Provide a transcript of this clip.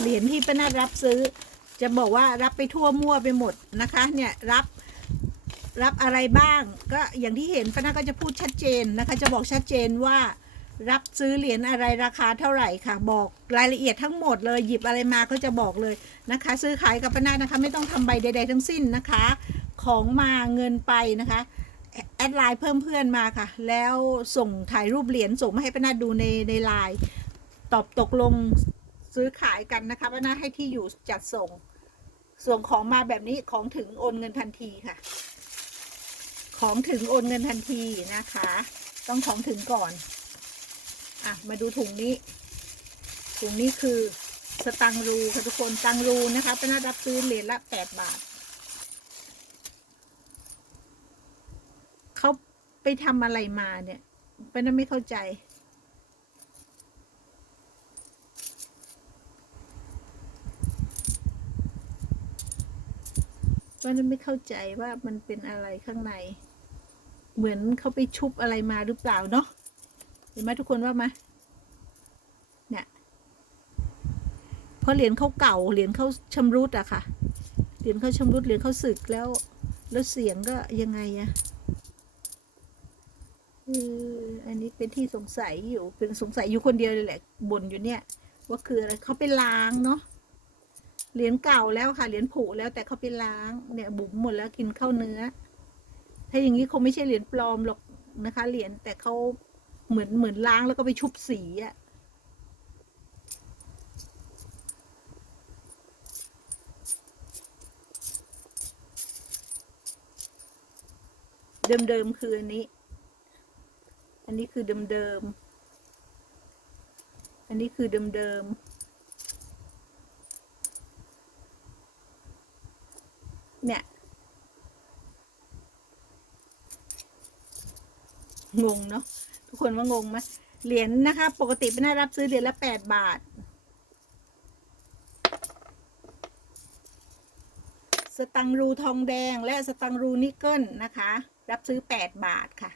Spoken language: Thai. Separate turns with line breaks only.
เหรียญที่ป้านาฏรับซื้อ จะบอกว่ารับไปทั่วมั่วไปหมดนะคะ เนี่ยรับรับอะไรบ้าง ก็อย่างที่เห็นป้านาฏก็จะพูดชัดเจนนะคะ จะบอกชัดเจนว่ารับซื้อเหรียญอะไรราคาเท่าไหร่ค่ะ บอกรายละเอียดทั้งหมดเลยหยิบอะไรมาก็จะบอกเลยนะคะ ซื้อขายกับป้านาฏนะคะ ไม่ต้องทำใบใด ๆ ทั้งสิ้นนะคะ ของมาเงินไปนะคะแอดไลน์เพิ่มเพื่อนมาค่ะ แล้วส่งถ่ายรูปเหรียญส่งมาให้ป้านาฏดูในในไลน์ตอบตกลง ซื้อขายกันนะคะป้านาให้ที่อยู่จัดส่ง ส่งของมาแบบนี้ของถึงโอนเงินทันทีค่ะ ของถึงโอนเงินทันทีนะคะ ต้องของถึงก่อน อะ มาดูถุงนี้ ถุงนี้คือสตังรูค่ะทุกคนตังรูนะคะป้านาฏรับซื้อเหรียญละแปดบาทเขาไปทำอะไรมาเนี่ยป้านาฏไม่เข้าใจ ป้านาฏไม่เข้าใจว่ามันเป็นอะไรข้างใน เหมือนเขาไปชุบอะไรมาหรือเปล่าเนาะเห็นไหมทุกคนว่ามาเนี่ยเพราะเหรียญเขาเก่าเหรียญเขาชำรุดอะค่ะเหรียญเขาชำรุดเหรียญเขาสึกแล้ว แล้วเสียงก็ยังไงอะอันนี้เป็นที่สงสัยอยู่เป็นสงสัยอยู่คนเดียวเลยแหละบ่นอยู่เนี่ย ว่าคืออะไรเขาไปล้างเนาะ เหรียญเก่าแล้วค่ะ เหรียญผุแล้วแต่เขาไปล้างเนี่ยบุ๋มหมดแล้วกินข้าวเนื้อ ถ้าอย่างนี้คงไม่ใช่เหรียญปลอมหรอกนะคะ เหรียญแต่เขาเหมือนเหมือนล้างแล้วก็ไปชุบสีอะเดิมๆคืออันนี้ อันนี้คือเดิมๆ อันนี้คือเดิมๆ เนี่ยงงเนาะทุกคนว่างงไหมเหรียญนะคะ ปกติไม่นน่ารับซื้อเหรียญละแปดบาท สตังรูทองแดงและสตังรูนิกเกิลนะคะ รับซื้อแปดบาทค่ะ